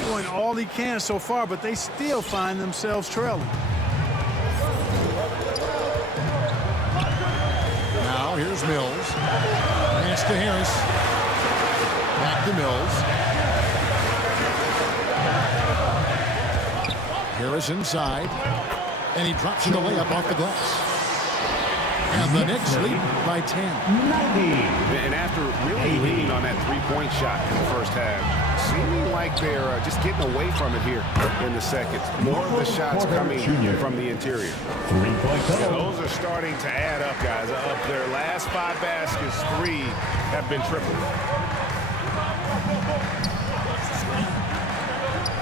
Doing all he can so far, but they still find themselves trailing. Now here's Mills. Pass to Harris. Back to Mills. Harris inside. And he drops in the layup off the glass. And the Knicks lead by 10. And after really leaning on that three-point shot in the first half, seeming like they're just getting away from it here in the second. More of the shots coming from the interior. Yeah, those are starting to add up, guys. Of their last 5 baskets, 3 have been triple.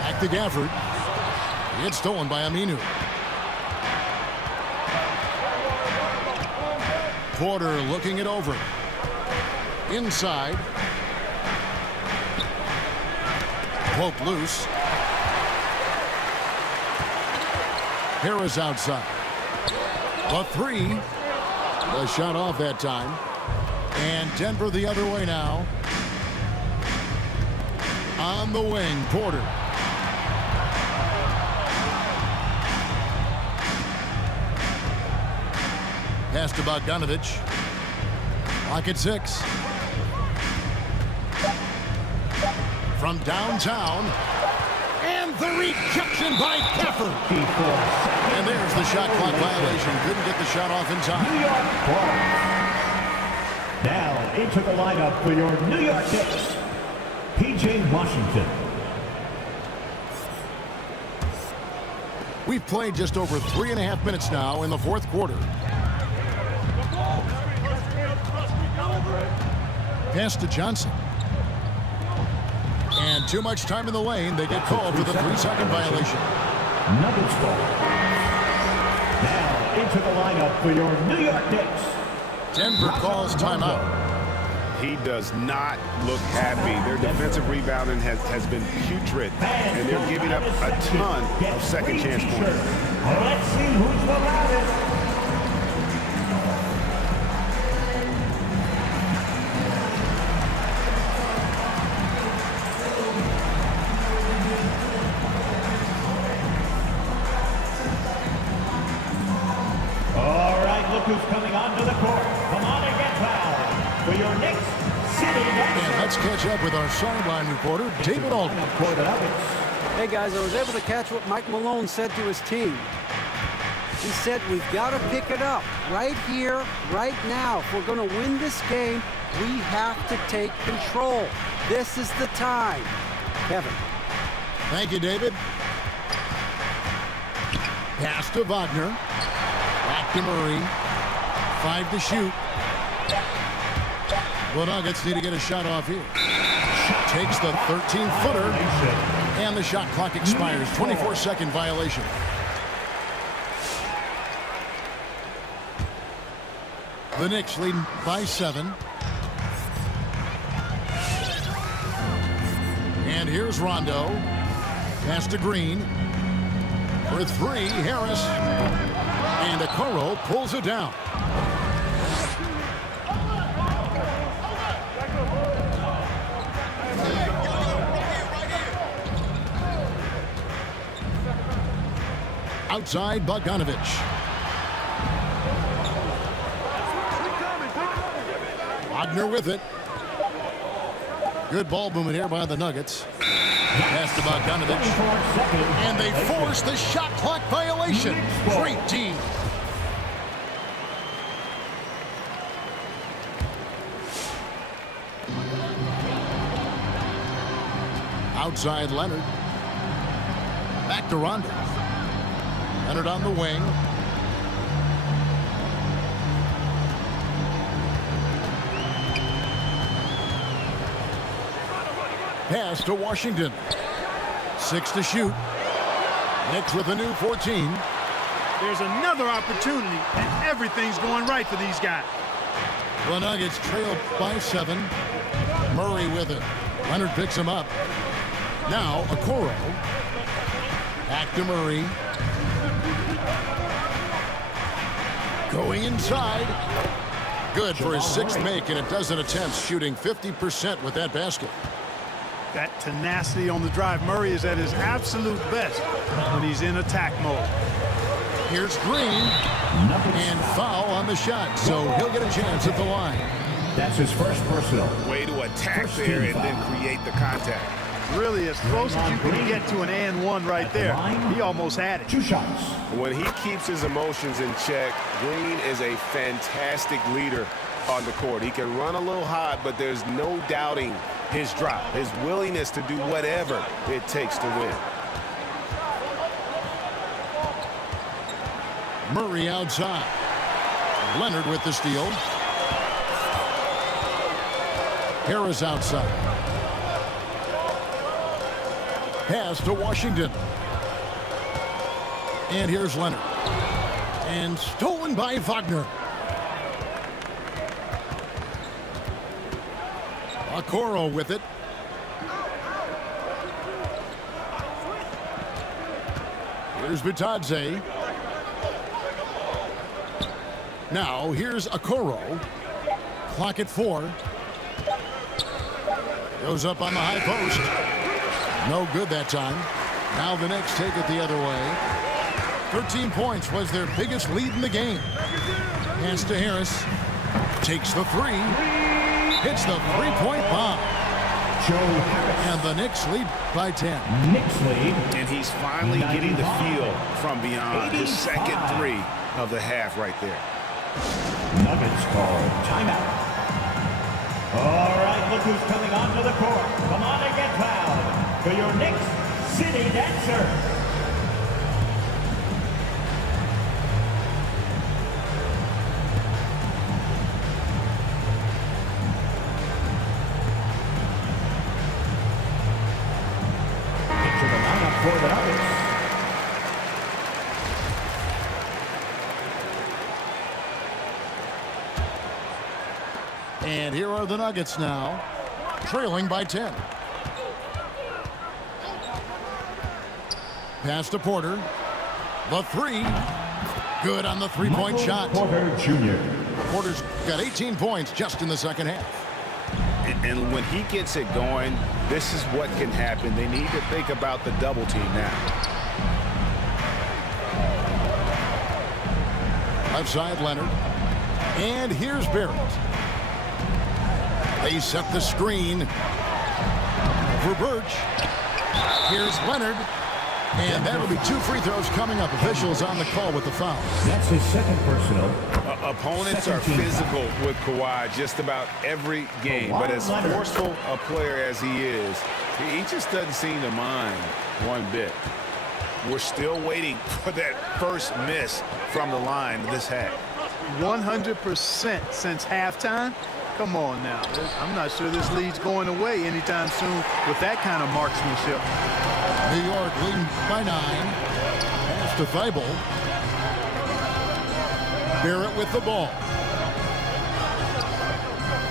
Back to Gafford. It's stolen by Aminu. Porter looking it over. Inside. Poke loose. Harris outside. A 3. The shot off that time. And Denver the other way now. On the wing, Porter. Pass to Bogdanovich. Clock at 6. From downtown. And the rejection by Pepper. And there's the shot clock violation. Couldn't get the shot off in time. New York Bucks. Now into the lineup for your New York Knicks, P.J. Washington. We've played just over 3.5 minutes now in the fourth quarter. Pass to Johnson. And too much time in the lane. They get called for the 3-second violation. Nuggets ball. Now into the lineup for your New York Knicks. Denver calls timeout. He does not look happy. Their defensive rebounding has been putrid, and they're giving up a ton of second chance points. Let's see who's the loudest. All right, look who's coming onto the court. Come on and get fouled for your Knicks sitting action. And let's catch up with our sideline reporter, David Aldridge. For the Nuggets. Hey guys, I was able to catch what Mike Malone said to his team. He said we've got to pick it up right here, right now. If we're going to win this game, we have to take control. This is the time. Kevin. Thank you, David. Pass to Wagner. Back to Murray. 5 to shoot. The Nuggets need to get a shot off here. Takes the 13-footer. And the shot clock expires. 24-second violation. The Knicks lead by 7. And here's Rondo. Pass to Green. For 3, Harris. And Okoro pulls it down. Outside, Bogdanovich. Wagner with it. Good ball movement here by the Nuggets. Pass to Bogdanovich. And they force the shot clock violation. Great team. Outside Leonard. Back to Rondo. Leonard on the wing. Pass to Washington. 6 to shoot. Knicks with a new 14. There's another opportunity, and everything's going right for these guys. The Nuggets trail by 7. Murray with it. Leonard picks him up. Now Okoro. Back to Murray. Going inside. Good for his 6th make, and a dozen attempts, shooting 50% with that basket. That tenacity on the drive. Murray is at his absolute best when he's in attack mode. Here's Green. And foul on the shot, so he'll get a chance at the line. That's his first personal. Way to attack there and then create the contact. Really as close as you can get to an and one right there. He almost had it. 2 shots. When he keeps his emotions in check, Green is a fantastic leader on the court. He can run a little hot, but there's no doubting his drop, his willingness to do whatever it takes to win. Murray outside. Leonard with the steal. Harris outside. Pass to Washington. And here's Leonard. And stolen by Wagner. Okoro with it. Here's Bitadze. Now here's Okoro. Clock at 4. Goes up on the high post. No good that time. Now the Knicks take it the other way. 13 points was their biggest lead in the game. Pass to Harris. Takes the three. Hits the three-point bomb. Joe Harris. And the Knicks lead by 10. Knicks lead. And he's finally getting the 95. feel from beyond. His 85. second three of the half right there. Nuggets call timeout. All right, look who's coming onto the court. Come on and get loud for your Knicks City Dancer. Into the lineup for the Nuggets. And here are the Nuggets now, trailing by 10. Pass to Porter. The three. Good on the three-point shot. Porter Jr. Porter's got 18 points just in the second half. And when he gets it going, this is what can happen. They need to think about the double team now. Left side, Leonard. And here's Barrett. They set the screen for Birch. Here's Leonard. And that'll be 2 free throws coming up. Officials on the call with the foul. That's his second personal. Opponents are physical with Kawhi just about every game. But as forceful a player as he is, he just doesn't seem to mind one bit. We're still waiting for that first miss from the line this half. 100% since halftime. Come on now. I'm not sure this lead's going away anytime soon with that kind of marksmanship. New York leading by 9. Pass to Thibault. Barrett with the ball.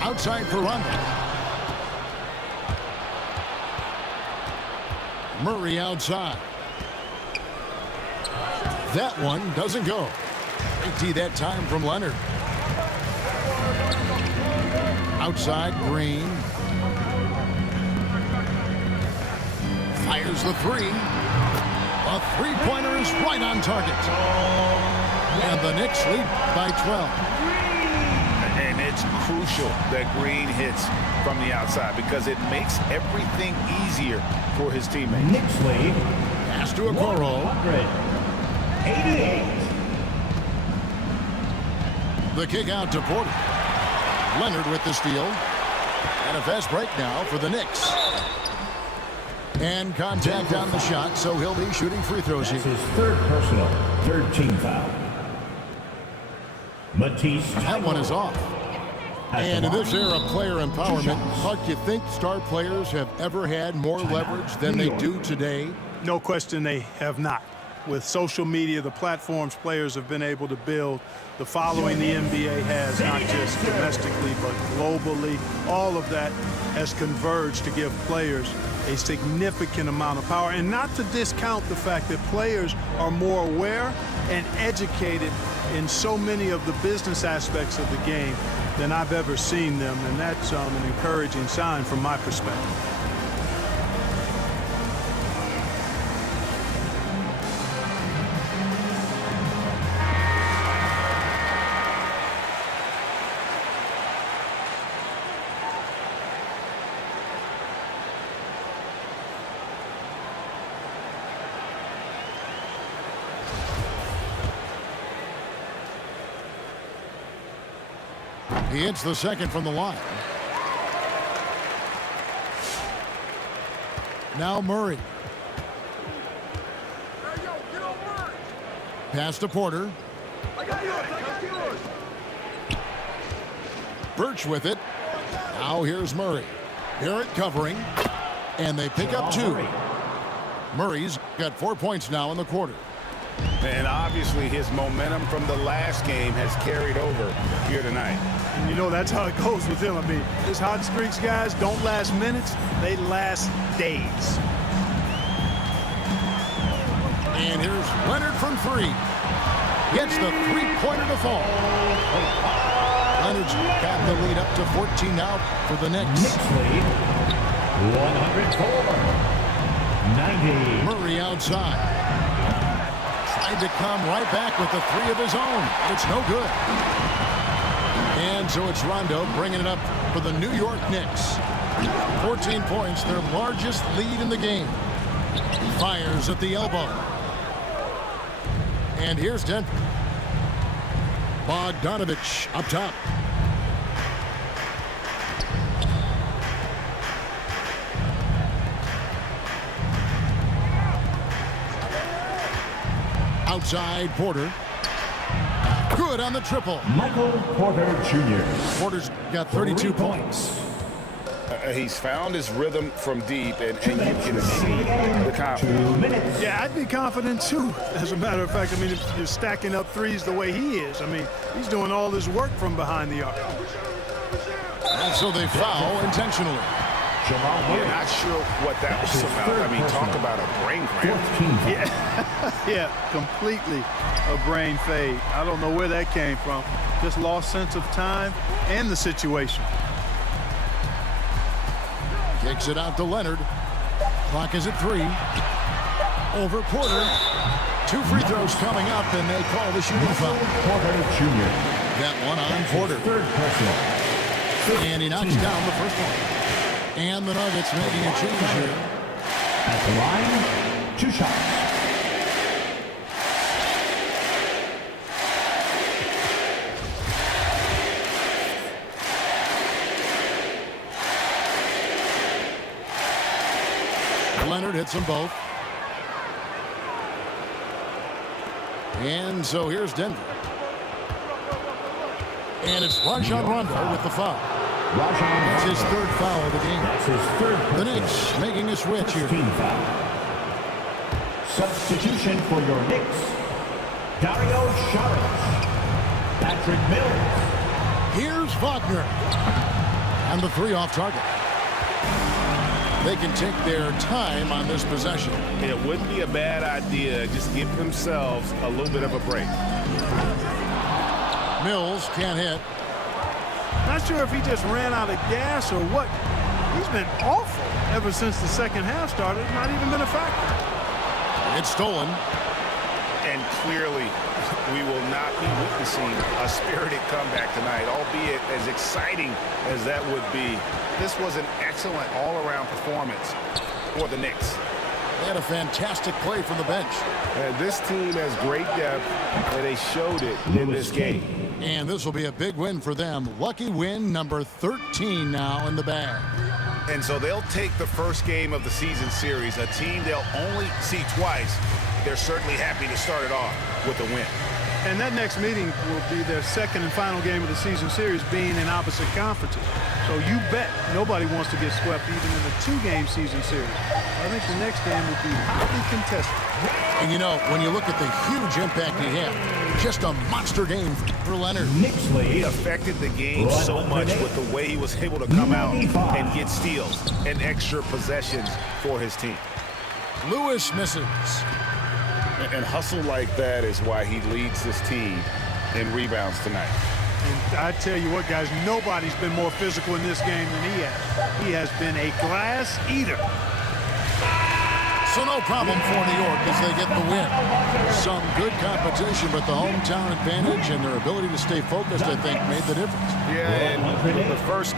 Outside for Rondo. Murray outside. That one doesn't go. Great D that time from Leonard. Outside, Green. Fires the three. A three-pointer is right on target. And the Knicks lead by 12. And it's crucial that Green hits from the outside because it makes everything easier for his teammates. Knicks lead. Pass to Okoro. 188. The kick out to Porter. Leonard with the steal. And a fast break now for the Knicks. And contact on the shot, so he'll be shooting free throws here. That's his third personal, third team foul. Matisse. That one is off. And in this era of player empowerment, Huck, you think star players have ever had more leverage than they do today? No question they have not. With social media, the platforms players have been able to build, the following the NBA has, not just domestically, but globally, all of that has converged to give players a significant amount of power. And not to discount the fact that players are more aware and educated in so many of the business aspects of the game than I've ever seen them. And that's an encouraging sign from my perspective. He hits the second from the line. Now Murray. Pass to Porter. Birch with it. Now here's Murray. Barrett covering. And they pick up 2. Murray's got 4 points now in the quarter. And obviously his momentum from the last game has carried over here tonight. And you know that's how it goes with him. I mean, his hot streaks, guys, don't last minutes. They last days. And here's Leonard from 3. Gets the three-pointer to fall. Leonard's got the lead up to 14 now for the Knicks. Knicks lead. 104. 90. Murray outside. tried to come right back with the three of his own. It's no good. And so it's Rondo bringing it up for the New York Knicks. 14 points, their largest lead in the game. Fires at the elbow. And here's Denver. Bogdanovich up top. Outside, Porter. Good on the triple. Michael Porter Jr. Porter's got 32 points. He's found his rhythm from deep, and you can see the confidence. Yeah, I'd be confident too. As a matter of fact, I mean, if you're stacking up threes the way he is, I mean, he's doing all this work from behind the arc. And so they foul intentionally. You're not sure what that was about. I mean, talk about a brain cramp. Yeah, completely a brain fade. I don't know where that came from. Just lost sense of time and the situation. Kicks it out to Leonard. Clock is at 3. Over Porter. 2 free throws coming up, and they call the shooting foul. Porter Jr. That one on Porter. Third personal. And he knocks down the first one. And the Nuggets making a change here. At the line, 2 shots. Leonard hits them both. And so here's Denver. And it's Rajon Rondo with the foul. That's his third foul of the game. That's his third. The Knicks making a switch here. Team foul. Substitution for your Knicks. Dario Saric. Patrick Mills. Here's Wagner. And the 3 off target. They can take their time on this possession. It wouldn't be a bad idea. Just give themselves a little bit of a break. Mills can't hit. Not sure if he just ran out of gas or what. He's been awful ever since the second half started. Not even been a factor. It's stolen. And clearly, we will not be witnessing a spirited comeback tonight, albeit as exciting as that would be. This was an excellent all-around performance for the Knicks. They had a fantastic play from the bench. And this team has great depth, and they showed it in this game. And this will be a big win for them. Lucky win number 13 now in the bag. And so they'll take the first game of the season series, a team they'll only see twice. They're certainly happy to start it off with a win. And that next meeting will be their second and final game of the season series, being in opposite conferences. So you bet nobody wants to get swept even in the 2-game season series. I think the next game will be hotly contested. And you know, when you look at the huge impact he had, just a monster game for Leonard. He affected the game so much with the way he was able to come out and get steals and extra possessions for his team. Lewis misses. And hustle like that is why he leads this team in rebounds tonight. And I tell you what, guys, nobody's been more physical in this game than he has. He has been a glass eater. So no problem for New York as they get the win. Some good competition, but the hometown advantage and their ability to stay focused, I think, made the difference. Yeah, and the first